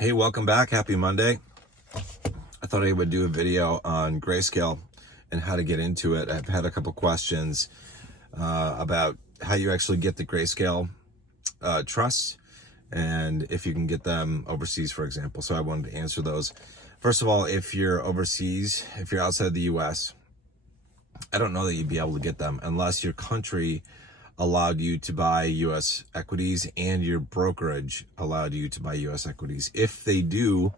Hey, welcome back. Happy Monday. I thought I would do a video on Grayscale and how to get into it. I've had a couple questions about how you actually get the Grayscale trusts and if you can get them overseas, for example. So I wanted to answer those. First of all, if you're overseas, if you're outside the US, I don't know that you'd be able to get them unless your country allowed you to buy US equities and your brokerage allowed you to buy US equities. If they do,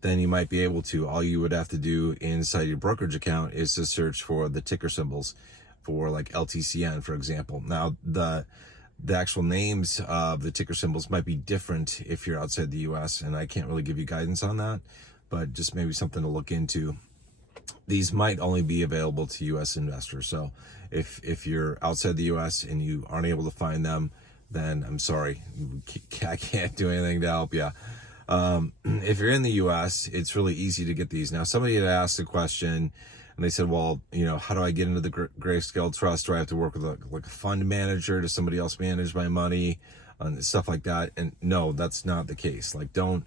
then you might be able to. All you would have to do inside your brokerage account is to search for the ticker symbols for like LTCN, for example. Now, the actual names of the ticker symbols might be different if you're outside the US, and I can't really give you guidance on that, but just maybe something to look into. These might only be available to US investors. So if you're outside the US and you aren't able to find them, then I'm sorry, I can't do anything to help you. If you're in the US, it's really easy to get these. Now, somebody had asked a question and they said, well, how do I get into the Grayscale Trust? Do I have to work with a fund manager? Does somebody else manage my money? And stuff like that. And no, that's not the case. Like, don't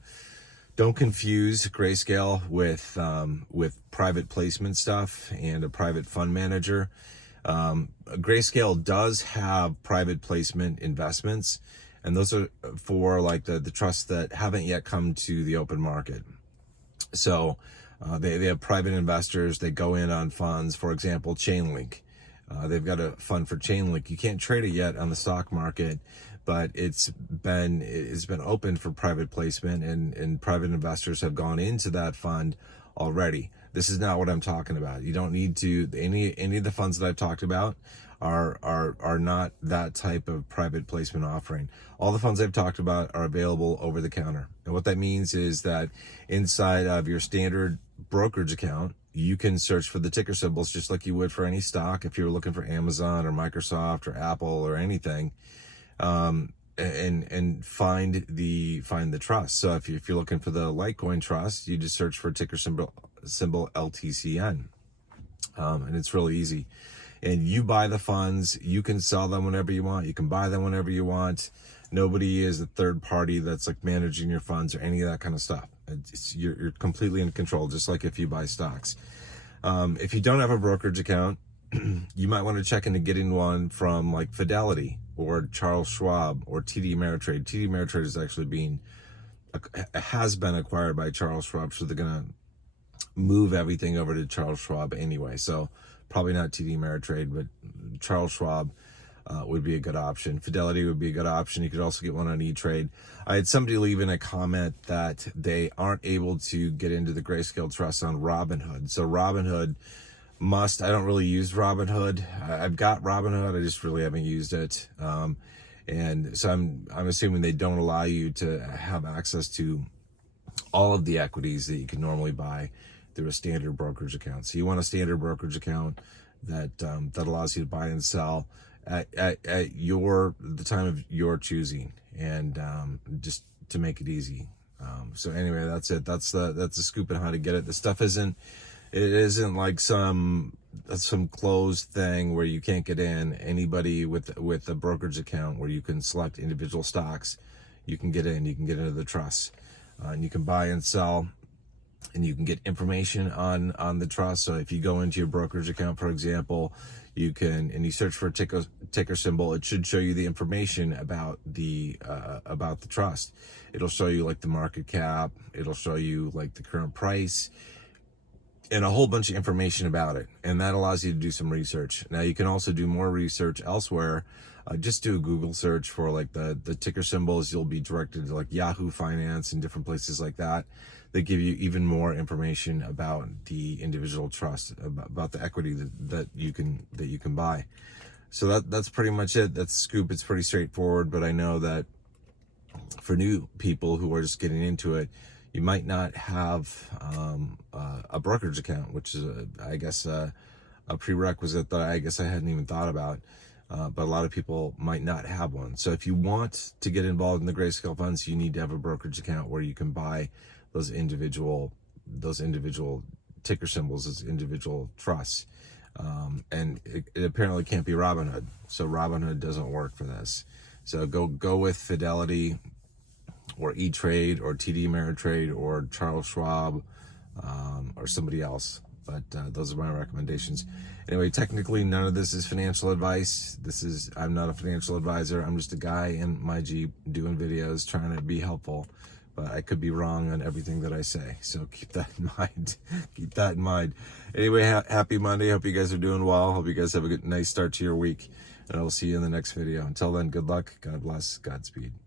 confuse Grayscale with private placement stuff and a private fund manager. Grayscale does have private placement investments, and those are for like the trusts that haven't yet come to the open market. So they have private investors. They go in on funds. For example, Chainlink. They've got a fund for Chainlink. You can't trade it yet on the stock market, but it's been open for private placement, and private investors have gone into that fund already. This is not what I'm talking about. You don't need to. Any of the funds that I've talked about are not that type of private placement offering. All the funds I've talked about are available over the counter. And what that means is that inside of your standard brokerage account, you can search for the ticker symbols just like you would for any stock if you were looking for Amazon or Microsoft or Apple or anything, and find the trust. So if you're looking for the Litecoin trust, you just search for ticker symbol LTCN, and it's really easy. And you buy the funds. You can sell them whenever you want. You can buy them whenever you want. Nobody is a third party that's like managing your funds or any of that kind of stuff. You're completely in control, just like if you buy stocks. If you don't have a brokerage account, you might want to check into getting one from like Fidelity or Charles Schwab or TD Ameritrade. TD Ameritrade is actually has been acquired by Charles Schwab, so they're going to move everything over to Charles Schwab anyway. So probably not TD Ameritrade, but Charles Schwab would be a good option. Fidelity would be a good option. You could also get one on E-Trade. I had somebody leave in a comment that they aren't able to get into the Grayscale Trust on Robinhood. So Robinhood I don't really use Robinhood. I've got Robinhood. I just really haven't used it. And so I'm assuming they don't allow you to have access to all of the equities that you can normally buy through a standard brokerage account. So you want a standard brokerage account that allows you to buy and sell at the time of your choosing, and just to make it easy. So anyway, that's it. That's the scoop on how to get it. The stuff isn't like some closed thing where you can't get in. Anybody with a brokerage account where you can select individual stocks, you can get in. You can get into the trust, and you can buy and sell, and you can get information on the trust. So if you go into your brokerage account, for example, you search for a ticker symbol, it should show you the information about the trust. It'll show you like the market cap. It'll show you like the current price and a whole bunch of information about it. And that allows you to do some research. Now you can also do more research elsewhere. Just do a Google search for like the ticker symbols. You'll be directed to like Yahoo Finance and different places like that. They give you even more information about the individual trust, about the equity that you can buy. So that's pretty much it. That's the scoop. It's pretty straightforward, but I know that for new people who are just getting into it, you might not have a brokerage account, which is I guess a prerequisite that I guess I hadn't even thought about. But a lot of people might not have one. So if you want to get involved in the Grayscale funds, you need to have a brokerage account where you can buy those individual ticker symbols, those individual trusts. And it apparently can't be Robinhood. So Robinhood doesn't work for this. So go with Fidelity or E-Trade or TD Ameritrade or Charles Schwab, or somebody else. But those are my recommendations. Anyway, technically none of this is financial advice. I'm not a financial advisor. I'm just a guy in my Jeep doing videos, trying to be helpful. But I could be wrong on everything that I say. So keep that in mind. Keep that in mind. Anyway, happy Monday. Hope you guys are doing well. Hope you guys have a nice start to your week. And I will see you in the next video. Until then, good luck. God bless. Godspeed.